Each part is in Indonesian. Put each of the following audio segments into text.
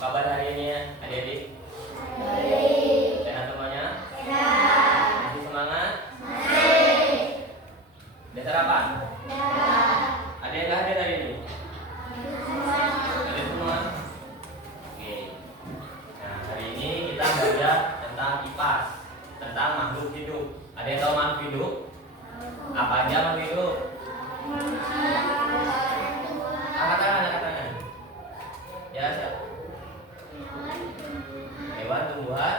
kabar hari ini ya, adik-adik? Baik. Sehat semuanya? Sehat. Masih semangat? Masih. Udah sarapan? Sudah. Ada yang nggak hadir hari ini? Semua. Hadir semua? Oke. Nah, hari ini kita belajar tentang IPAS, tentang makhluk hidup. Ada yang tahu makhluk hidup? Apa aja makhluk hidup? Angkat tangan, angkat tangan. Ya, siap. Hewan, tumbuhan.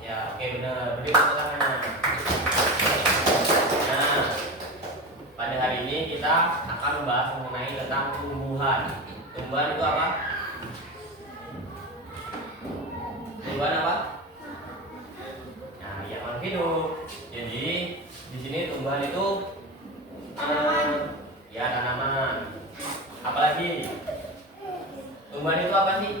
Ya, oke benar. Beri tepuk tangannya. Nah, pada hari ini kita akan membahas mengenai tentang tumbuhan. Tumbuhan itu apa? Tumbuhan apa? Nah, ya makhluk hidup. Jadi di sini tumbuhan itu ya tanaman. Apalagi tumbuhan itu apa sih?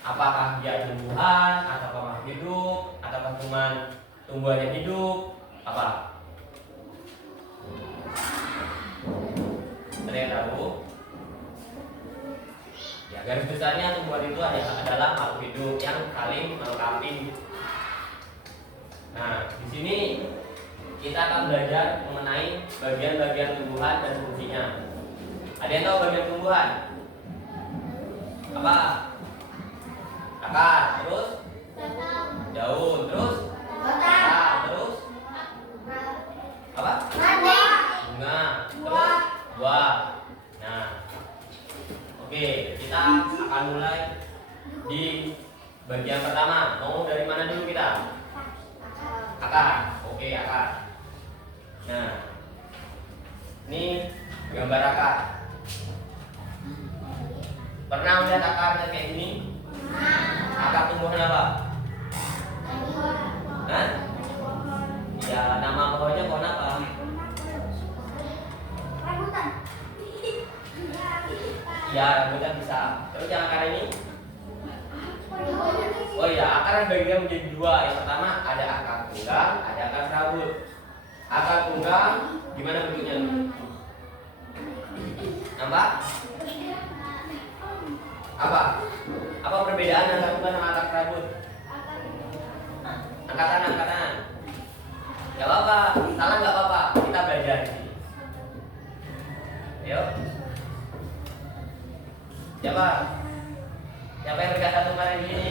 Apakah dia tumbuhan atau makhluk hidup atau cuma tumbuhan yang hidup? Apa? Ada yang tahu? Ya, garis besarnya tumbuhan itu adalah makhluk hidup yang saling melengkapi. Nah, di sini kita akan belajar mengenai bagian-bagian tumbuhan dan fungsinya. Ada yang tahu bagian tumbuhan? Apa? Akar, terus daun, terus batang, terus apa? Bunga, terus buah. Nah, oke, kita akan mulai di bagian pertama. Mau dari mana dulu kita? Akar. Oke, akar. Nah, ini gambar akar. Pernah melihat akar kayak gini? Akar tumbuhan apa? Hah? Ya, nama pohonnya pohon apa? Ya, rambutan bisa. Terus yang akar ini? Oh iya, akar bagian menjadi dua. Yang pertama ada akar tunggang, ada akar serabut. Akar tunggang gimana bentuknya? Nampak? Apa? Apa perbedaan antara tunggang sama akar serabut? Angkatan, angkatan. Gak apa-apa, salah nggak apa-apa. Kita belajar di sini. Yuk. Siapa? Siapa yang berkata kemarin gini?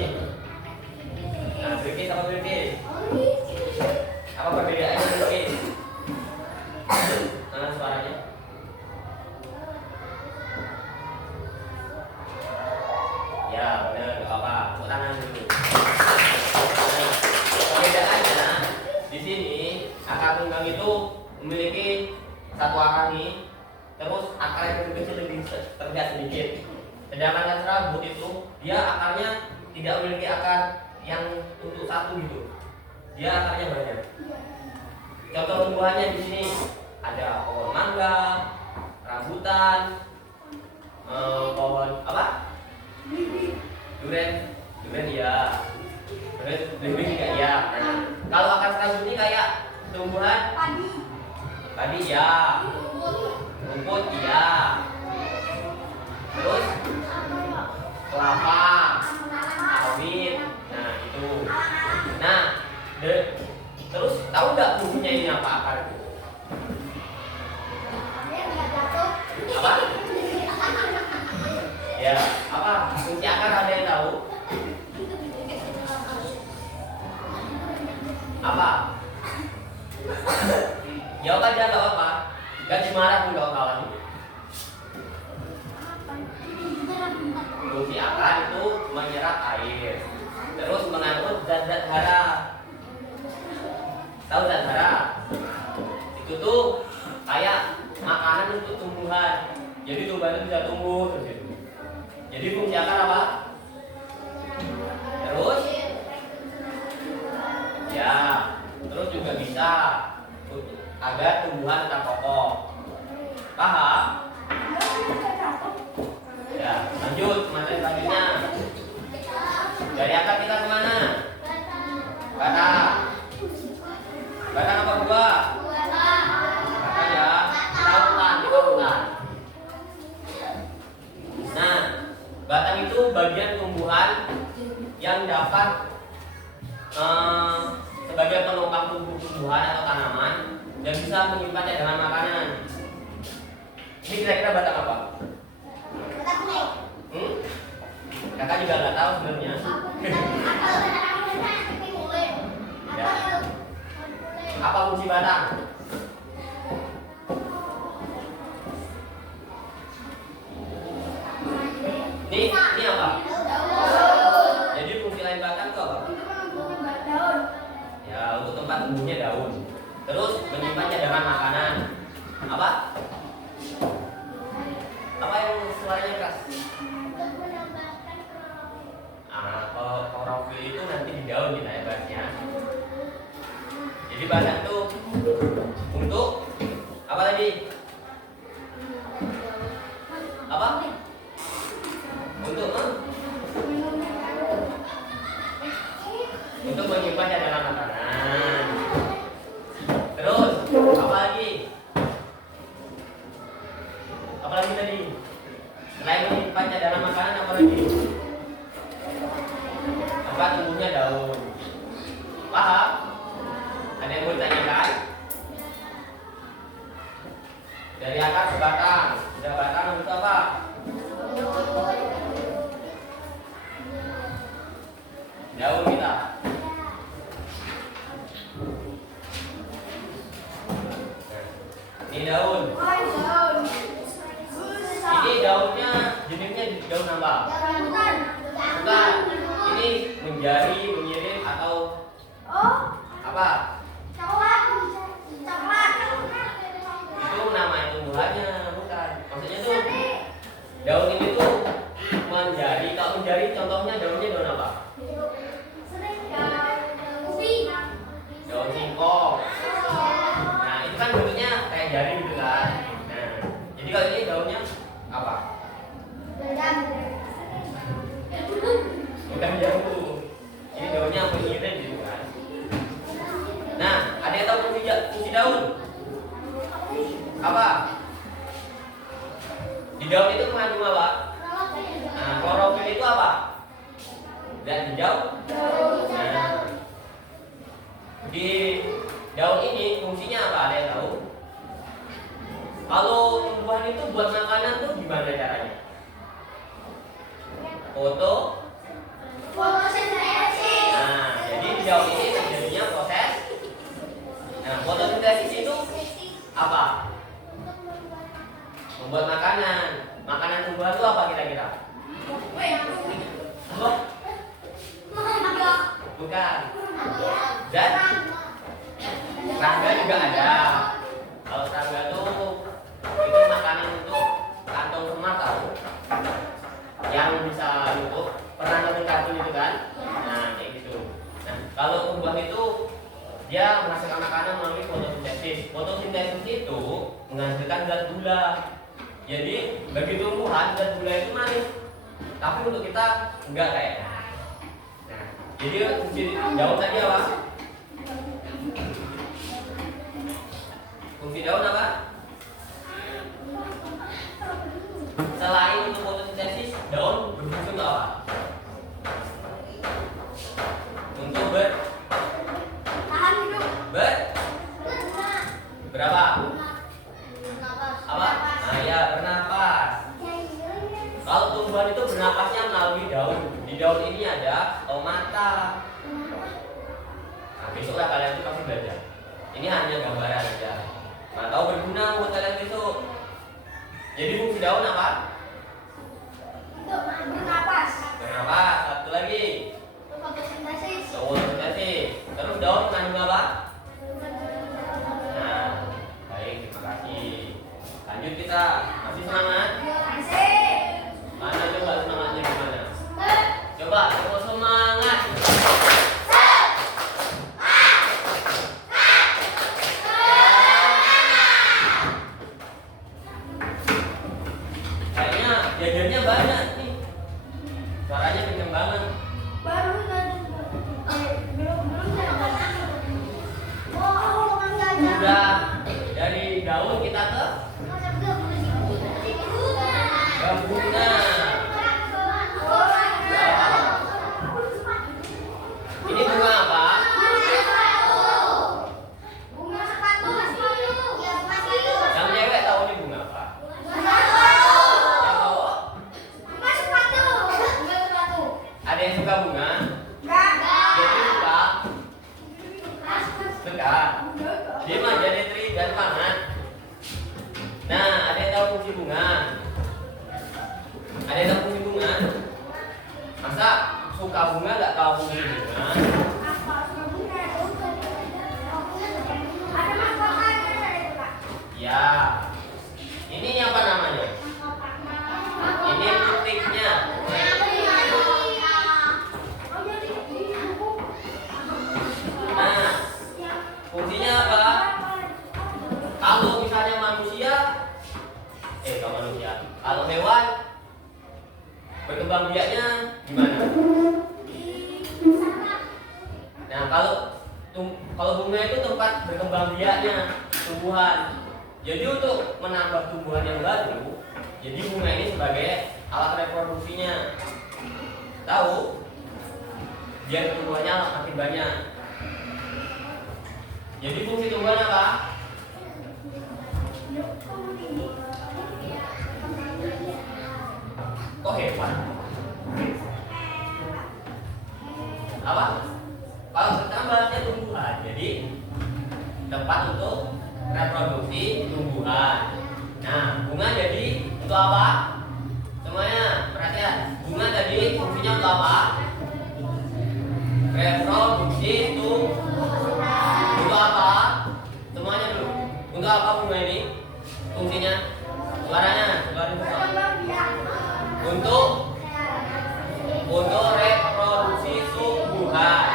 Nah, Bilkis apa Bilkis? Apa perbedaannya Bilkis? Mana suaranya? Ya, benar, gak apa-apa. Tepuk tangan dulu. Nah, perbedaannya di sini akar tunggang itu memiliki satu akar nih, terus akar yang kecil lebih terlihat sedikit. Sedangkan akar serabut itu dia akarnya tidak memiliki akar yang untuk satu gitu. Dia akarnya banyak. Contoh tumbuhannya di sini ada pohon mangga, rambutan, pohon apa? Duren, duren ya. Duren, belimbing juga ya. Nah, kalau akar serabut ini kayak tumbuhan padi ya, rumput ya. Terus kelapa, sawit, nah itu. Nah, terus tahu nggak fungsinya ini apa akar itu? Apa? Ya, apa fungsi akar ada yang tahu? Apa? Jawab aja nggak apa-apa. Gak dimarah pun kalau kalah. Fungsi akar itu menyerap air, terus mengangkut zat-zat hara. Tahu zat hara? Itu tuh kayak makanan untuk tumbuhan. Jadi tumbuhan itu bisa tumbuh terus itu. Jadi fungsi akar apa? Terus? Ya, terus juga bisa agar tumbuhan tetap kokoh. Paham? Ya, lanjut materi selanjutnya. Dari akar kita kemana? Batang. Batang apa buah? Batang ya. Kita ulang, kita ulang. Nah, bagian tumbuhan yang dapat sebagai penopang tumbuhan atau tanaman dan bisa menyimpan cadangan makanan. Ini kira-kira batang apa? Kakak juga nggak tahu sebenarnya. Ya. Apa fungsi batang? Ini apa? Jadi fungsi lain batang itu apa? Ya, untuk tempat tumbuhnya daun. Terus menyimpan cadangan makanan. Apa? Apa yang suaranya keras? Kalau klorofil itu nanti di daun kita ya bahasnya. Jadi batang itu untuk apa tadi? Apa? Untuk menyimpan cadangan makanan. Terus apa lagi? Apa lagi tadi? Selain menyimpan cadangan makanan apa lagi? Tempat tumbuhnya daun. Paham? Ada yang mau ditanyakan? Dari akar ke batang. Sudah batang untuk apa? Daun kita. Ini daun. Ini daunnya jenisnya daun apa? Bukan. Ini menjari, menyirik atau apa? Itu nama tumbuhannya, bukan. Maksudnya tuh daun ini tuh menjari. Kalau menjari contohnya daunnya daun apa? Daun singkong. Nah, itu kan bentuknya kayak jari gitu kan. Nah, jadi kalau ini daunnya apa? Bukan jambu. Ini daunnya menyirik gitu kan. Nah, ada yang tahu fungsi daun? Apa? Di daun itu mengandung apa? Nah, klorofil itu apa? Dan hijau. Nah, di daun ini fungsinya apa? Ada yang tahu? Kalau tumbuhan itu buat makanan tuh gimana caranya? Fotosintesis. Nah, jadi di daun ini terjadinya proses. Nah, fotosintesis itu apa? Membuat makanan. Makanan tumbuhan itu apa kira-kira? Apa? Bukan. Dan serangga juga ada. Kalau serangga itu makanan untuk kantong semar tahu? Yang bisa untuk pernah nonton kartun itu kan? Nah, kayak gitu. Nah, kalau tumbuhan itu dia menghasilkan makanan melalui fotosintesis. Fotosintesis itu menghasilkan zat gula. Jadi bagi tumbuhan zat gula itu manis. Tapi untuk kita enggak kayaknya. Nah, jadi fungsi daun tadi apa? Fungsi daun apa? Selain untuk fotosintesis, daun berfungsi untuk apa? Untuk berapa? Apa? Nah ya, bernapas. Kalau tumbuhan itu bernapasnya melalui daun. Di daun ini ada stomata. Nah, besok lah kalian itu pasti belajar. Ini hanya gambaran aja. Nah, tahu berguna buat kalian besok. Jadi fungsi daun apa? Bernapas. Bernapas. Satu lagi. Fotosintesis. Fotosintesis. Terus daun mengandung apa? Nah, baik, terima kasih. Lanjut kita. Masih semangat? Mana coba semangatnya gimana? Coba semangat. Ada yang suka bunga? Enggak. Jadi suka? Suka. Enggak. Dia mah jadi tri dan pangan. Nah, ada yang tahu fungsi bunga? Ada yang tahu fungsi bunga? Masa suka bunga nggak tahu fungsi bunga? Ada mahkotanya itu, Kak. Ya. Ini apa namanya? Ini titiknya. Nah, fungsinya apa? Kalau misalnya manusia, kalau manusia, kalau hewan berkembang biaknya gimana? Nah, kalau bunga itu tempat berkembang biaknya tumbuhan. Jadi untuk menambah tumbuhan yang baru, jadi bunga ini sebagai alat reproduksinya. Tahu? Biar tumbuhannya makin banyak. Jadi fungsi tumbuhan apa? Kok hewan? Apa? Kalau tambahnya tumbuhan, jadi tempat untuk reproduksi tumbuhan. Nah, bunga jadi untuk apa? Semuanya perhatian. Bunga tadi fungsinya untuk apa? Reproduksi tumbuhan. Untuk apa? Semuanya dulu. Untuk apa bunga ini? Fungsinya? Suaranya, untuk reproduksi tumbuhan.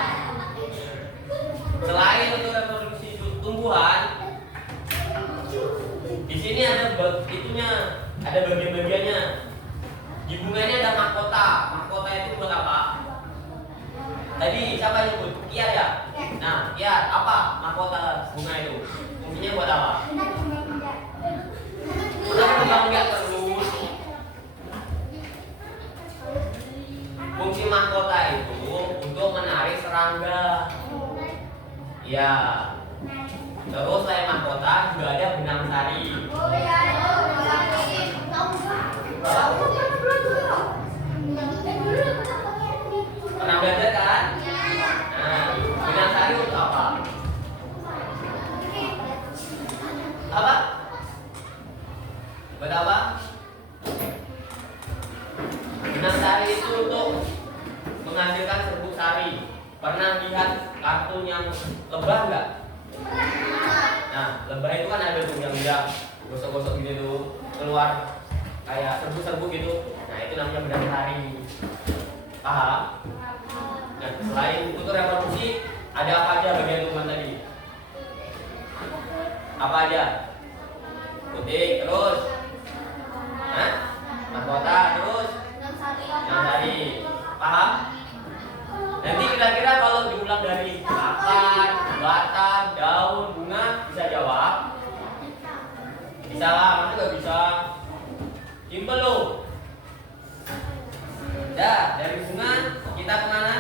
Selain untuk reproduksi tumbuhan, di sini ada ada bagian-bagiannya. Di bunga ini ada mahkota. Mahkota itu buat apa? Tadi siapa yang nyebut? Kiar ya? Nah, Kiar, apa mahkota bunga itu? Fungsinya buat apa? Udah kembang biak terus. Fungsi mahkota itu untuk menarik serangga. Ya. Terus selain mahkota juga ada benang sari. Oh iya, Pernah belajar kan? Nah, benang sari untuk apa? Apa? Buat apa? Benang sari itu untuk menghasilkan serbuk sari. Pernah lihat kartun yang lebah nggak? Nah, lebah itu kan ada tuh yang dia gosok-gosok gitu tuh, keluar kayak serbuk-serbuk gitu. Nah, itu namanya benang sari. Paham? Nah, selain untuk reproduksi, ada apa aja bagian tumbuhan tadi? Apa aja? Putih, terus? Hah? Mahkota, terus? Benang sari. Paham? Nanti kira-kira kalau diulang dari akar, batang, daun, bunga, bisa jawab? Bisa lah, masa nggak bisa? Simpel loh. Dah, dari bunga kita kemana?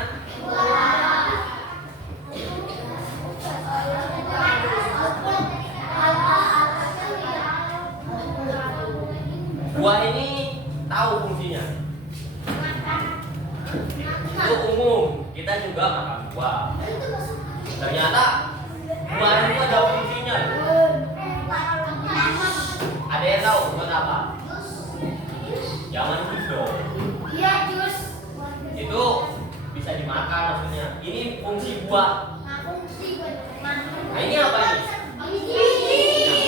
Buah ini tahu fungsinya. Itu umum, kita juga makan buah. Ternyata buah itu ada fungsinya. Ada yang tahu buat apa? Jangan jus. Iya, jus. Itu bisa dimakan maksudnya. Ini fungsi buah. Nah, ini apa ini? Nah,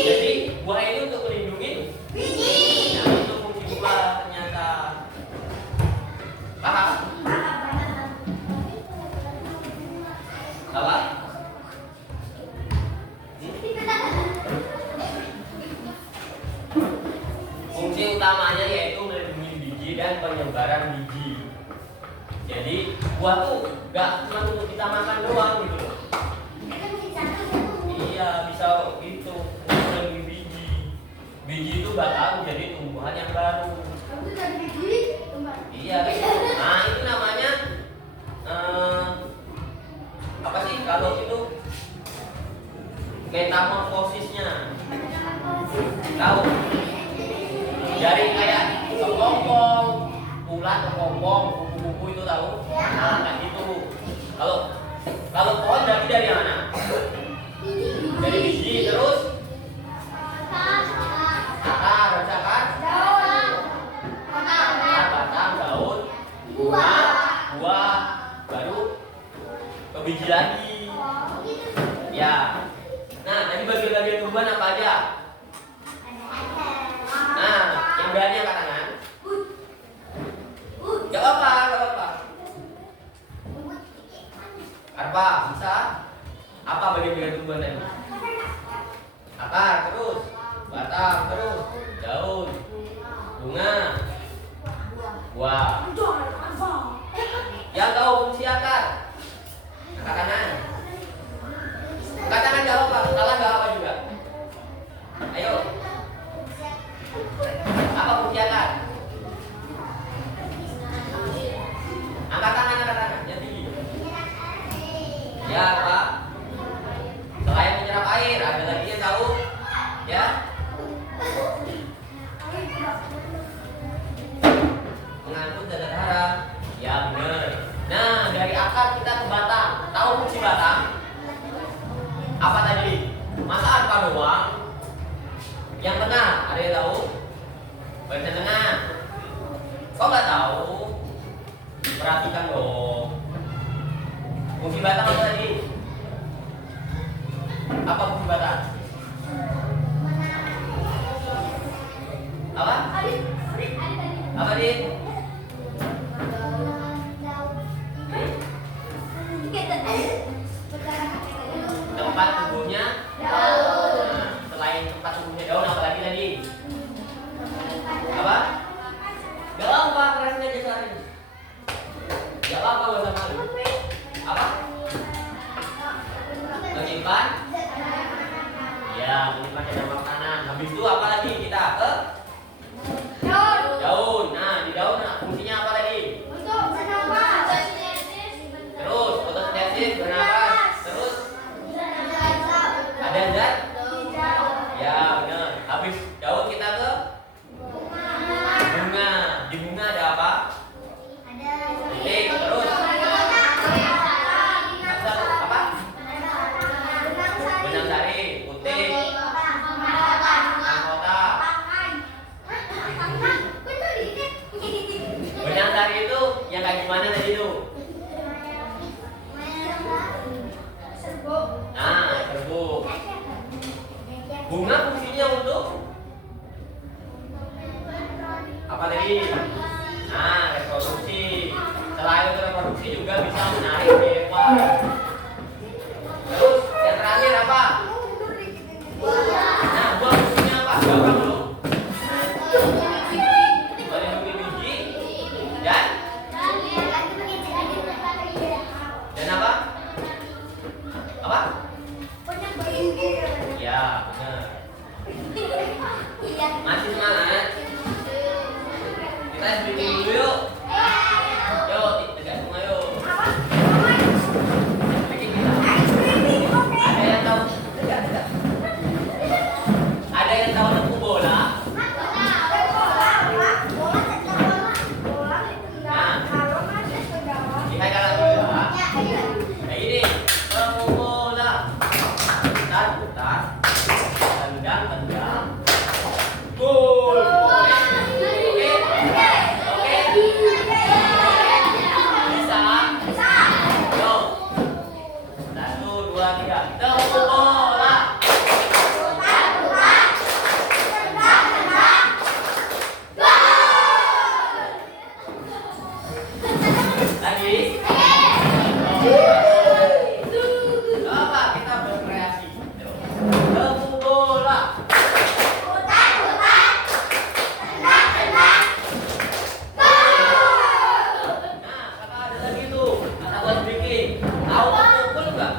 jadi buah ini untuk melindungi biji. Nah, itu fungsi buah ternyata. Paham? Apa? Fungsi utamanya yaitu melindungi biji dan penyebaran biji. Jadi buah tuh gak cuma untuk kita makan doang gitu loh. Iya, bisa gitu melindungi biji. Biji itu bakal jadi tumbuhan yang baru. Iya, gitu. Nah itu namanya apa sih kalau itu metamorfosisnya? Tahu? Dari kayak kepompong, ulat kepompong, kupu-kupu itu tahu? Nah, kayak gitu. Kalau pohon berarti dari mana? Dari biji, terus akar, berarti akar, batang, daun, buah, baru ke biji lagi. Ya. Nah, tadi bagian-bagian tumbuhan apa aja? Nah, yang berani angkat tangan. Gak apa-apa, gak apa-apa. Arpa, bisa? Apa bagian-bagian tumbuhan tadi? Akar, terus batang, terus daun, bunga, buah. Yang tahu fungsi akar? Angkat tangan. Angkat tangan gak apa-apa, salah gak apa juga. Ayo. Apa fungsi akar? Angkat tangan, yang tinggi. Ya, Pak. Selain menyerap air, ada lagi yang tahu? Ya. Mengangkut dada darah. Ya, benar. Nah, dari akar kita ke batang. Tahu fungsi batang? Apa tadi? Masa arpa doang? Yang tengah, ada yang tahu? Bagian tengah. Kok nggak tahu? Perhatikan dong. Fungsi batang apa tadi? Apa fungsi batang? Apa? Apa Dit? Tempat tumbuhnya daun. Nah, selain tempat tumbuhnya daun, apa lagi tadi? Apa? Gak apa, kerasin aja sehari. Gak apa, gak usah malu. Apa? Menyimpan? Ya, menyimpan cadangan makanan. Habis itu apa lagi kita ke? Daun. Nah, di daun fungsinya apa tadi? Terus fotosintesis, bernapas. Terus ada zat? Ya, benar. Habis daun kita ke bunga. Di bunga ada apa? Titik. Terus apa? Benang sari, putih, mahkota. Benang sari itu yang kayak gimana tadi itu? Nah, serbuk. Bunga fungsinya untuk apa tadi? Nah, reproduksi. Selain untuk reproduksi juga bisa menarik hewan. Terus yang terakhir apa? Nah, buah fungsinya apa? Gampang dulu. Melindungi biji dan apa? Apa? Ya, benar. Masih semangat? Kita breathing dulu yuk. Yuk, tegak semua yuk. Ada yang tahu? Tegak. Ada yang tahu tepung bola? Lihat kalau juga. Kayak gini. Tepung bola. Putar. Tendang. Gol. Oke. Bisa. Yuk. 1, 2, 3. Tepung bola. Lagi. Coba kita berkreasi. Tepung bola. Nah, kata ada lagi tuh. Kata buat bikin. Tahu pukul nggak?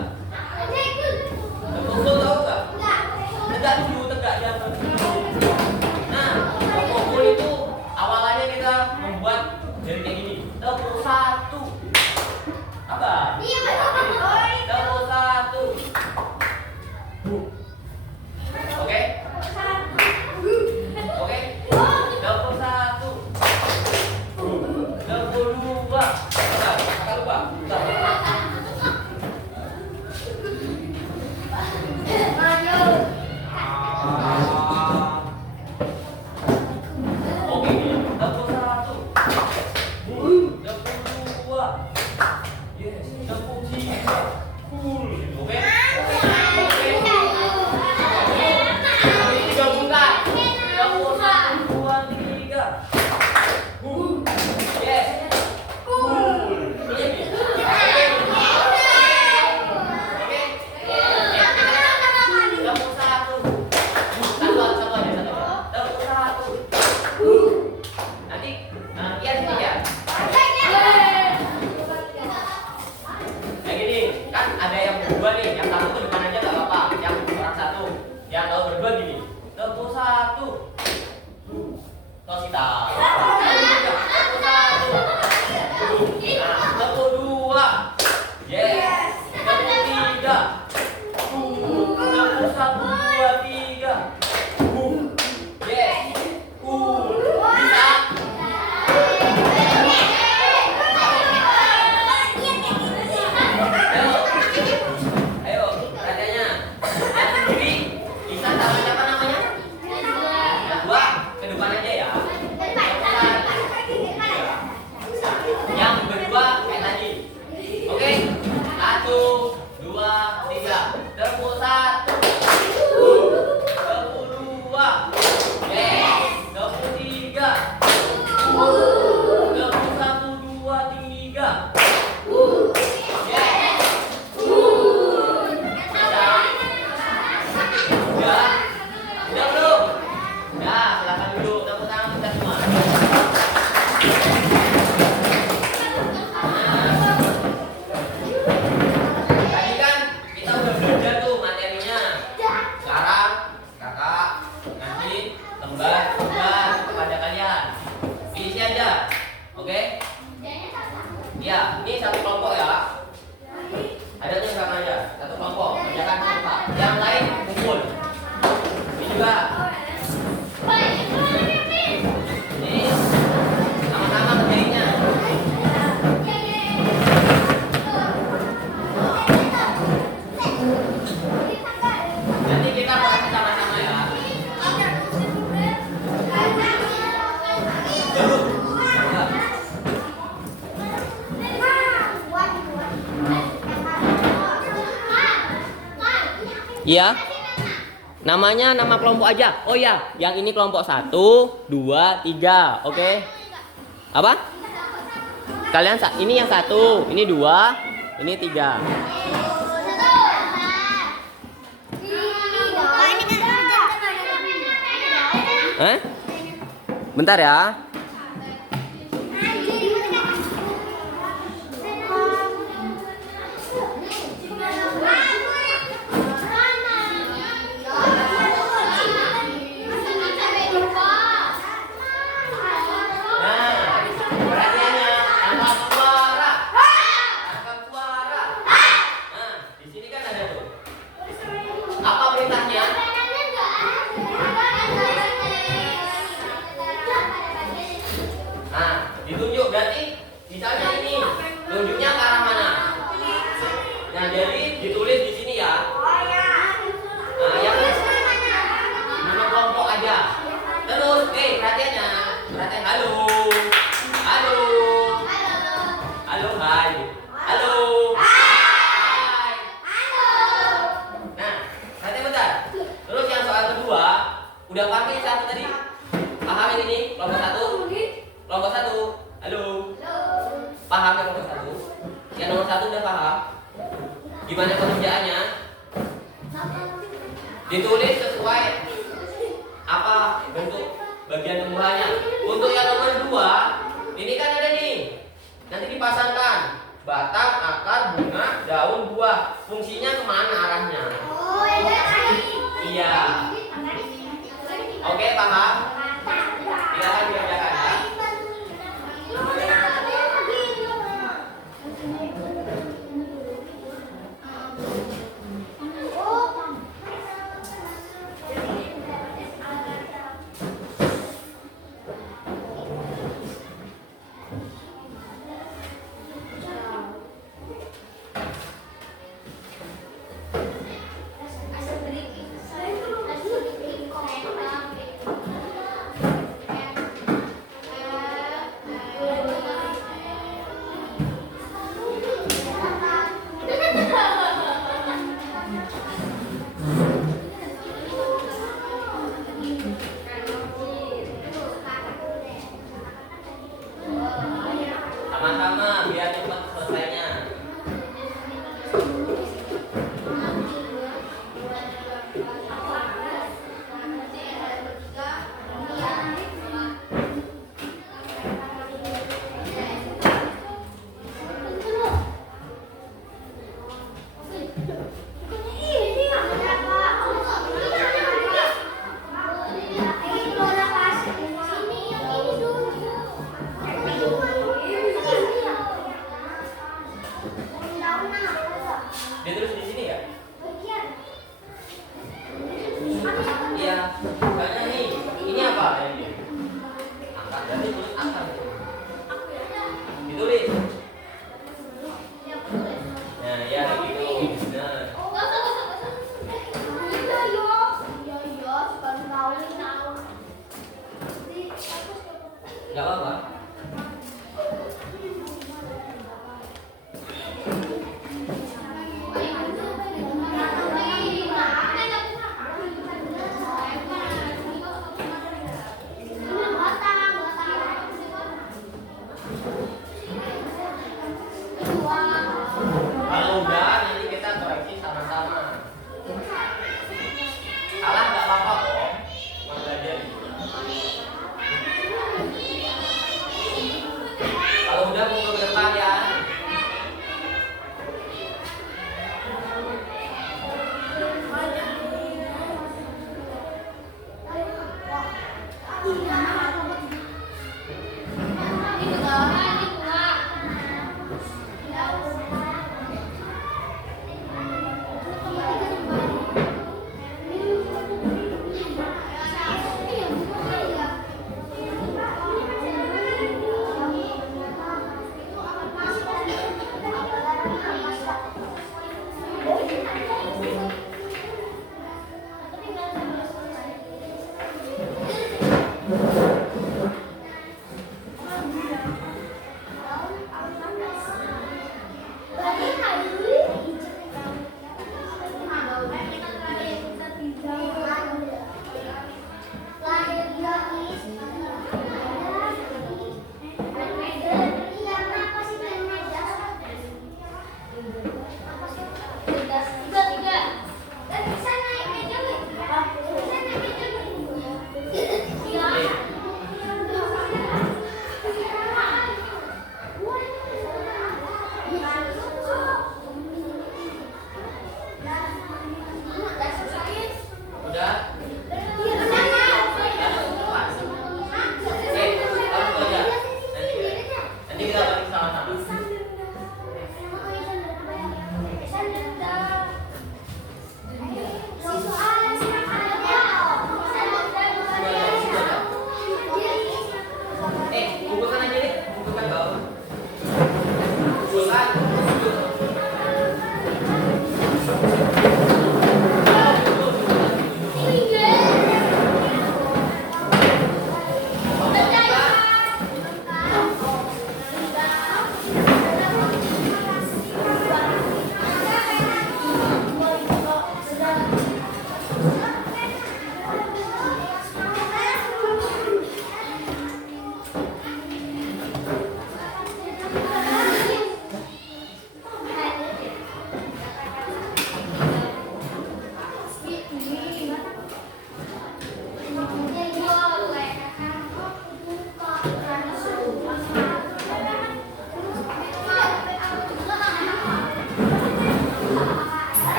Pukul tahu nggak? Tegak dulu, tegak jangan. Nah, pukul itu awalannya kita membuat dari kayak gini. Tepung 1. Apa? Tepung 1. Oke? Oke? Tepung 1. Ya, ini satu kelompok ya. Adanya nggak aja, satu kelompok kerjakan serupa. Yang lain kumpul. Ini juga. Ini sama-sama kerjainnya. Nanti kita praktek sama-sama ya. Dulu. Iya. Namanya nama kelompok aja. Oh ya, yang ini kelompok 1, 2, 3. Oke. Apa? Kalian ini yang 1, ini 2, ini 3. Bentar ya. Ditunjuk berarti misalnya ini tunjuknya ke arah mana? Nah, jadi ditulis di sini ya. Nah, yang nama kelompok aja. Terus, perhatiannya, perhatian halo, halo, halo, hai, halo, hai. Nah, perhatian bentar. Terus yang soal kedua, udah paham ini satu tadi? Paham ini kelompok 1? Kelompok 1, halo. Paham yang kelompok 1? Yang nomor 1 udah paham? Gimana pengerjaannya? Ditulis sesuai apa bentuk bagian tumbuhannya. Untuk yang nomor 2, ini kan ada nih. Nanti dipasangkan batang, akar, bunga, daun, buah. Fungsinya kemana arahnya? Iya. Oke, paham? Silakan dikerjakan ya. Sama-sama biar cepat selesainya.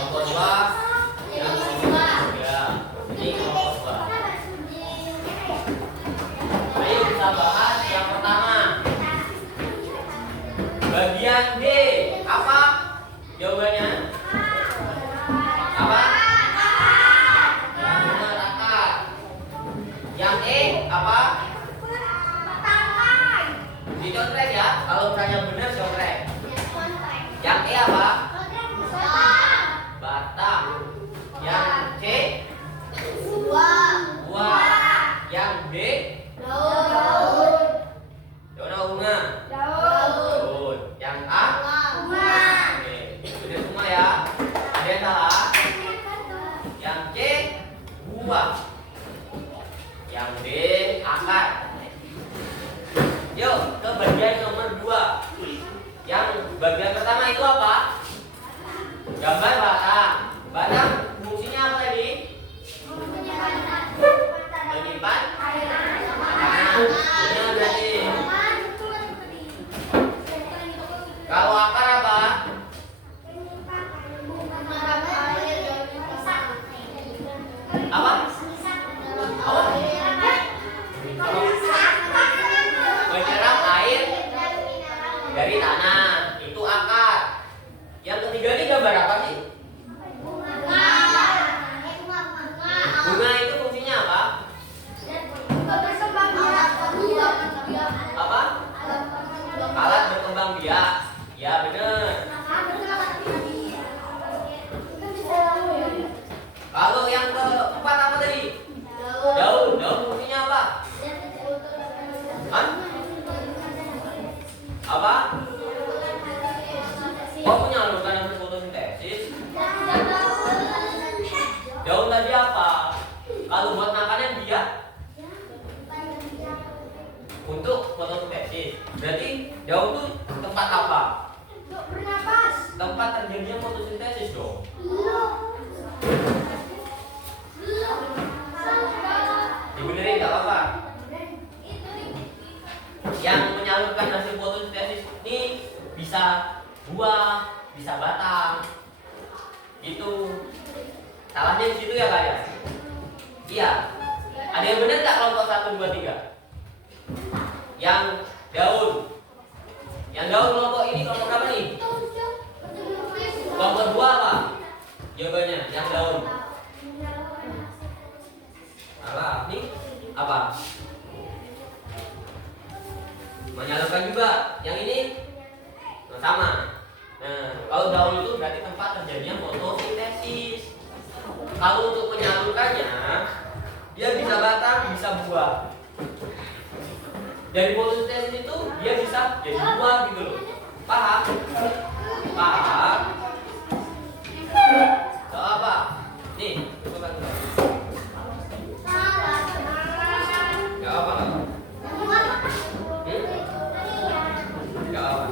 kelompok 2 yang ya, ini kelompok 2. Ayo kita bahas yang pertama. Bagian D apa? Jawabannya apa? Yang benar akar. Yang E apa? Dicontrek ya. Kalau misalnya benar contrek. Yang E apa? Batang. Yang C buah. Yang D daun apa bunga? Daun. Yang A? Oke, sudah semua ya. Ada yang salah? Yang C buah. Yang D akar. Yuk ke bagian nomor 2. Yang bagian pertama itu apa? Gambar batang. Batang fungsinya apa tadi? Menyimpan makanan. Benar berarti. Kalau akar apa? Apa? Menyerap air dari tanah. Itu akar. Yang ketiga ini gambar apa sih? Bunga itu fungsinya apa? Apa? Alat berkembang biak. Ya benar. Kalau yang keempat apa tadi? Daun. Daun fungsinya apa? Hah? Apa? Oh, menyalurkan hasil fotosintesis. Daun tadi apa? Kalau buat makanan dia untuk fotosintesis. Berarti daun itu tempat apa? Tempat terjadinya fotosintesis dong. Dibenerin nggak apa-apa. Yang menyalurkan hasil fotosintesis ini bisa buah, bisa batang. Itu salahnya di situ ya kak ya? Iya. Ada yang benar nggak kelompok 1, 2, 3? Yang daun. Yang daun kelompok ini kelompok berapa nih? Kelompok 2 apa? Jawabannya yang daun. Salah. Nih apa? Menyalurkan juga. Yang ini sama. Nah, kalau daun itu berarti tempat terjadinya fotosintesis. Kalau untuk menyalurkannya, dia bisa batang, bisa buah. Dari fotosintesis itu dia bisa jadi buah gitu loh. Paham? Paham? Tahu apa? Nih, coba kita. Gak apa nggak? Gak apa.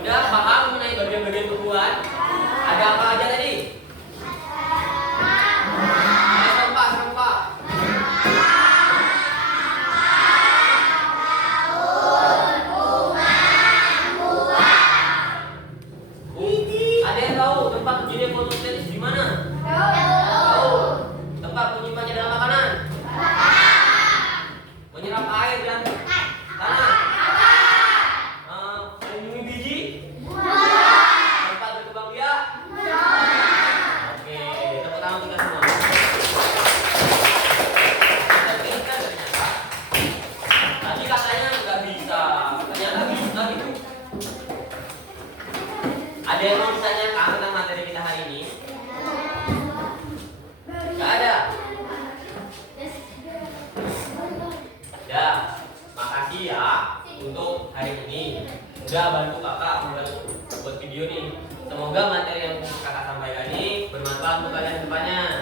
Udah paham mengenai bagian-bagian tumbuhan? Ada apa aja tadi? Ada serempak. Ada yang tahu tempat kejadian fotosintesis di mana? Tahu. Tempat penyimpannya dalam makanan? Menyerap air dan tanah. Melindungi biji. Tempat berkembang biak. Oke, tepuk tangan kita semua. Kita pilihkan ternyata. Tadi katanya nggak bisa, ternyata bisa gitu. Ada yang mau ditanyakan tentang materi kita hari ini? Nggak ada. Ya, makasih ya untuk hari ini. Udah bantu kakak buat video nih. Semoga materi yang kakak sampaikan ini bermanfaat untuk kalian ke depannya.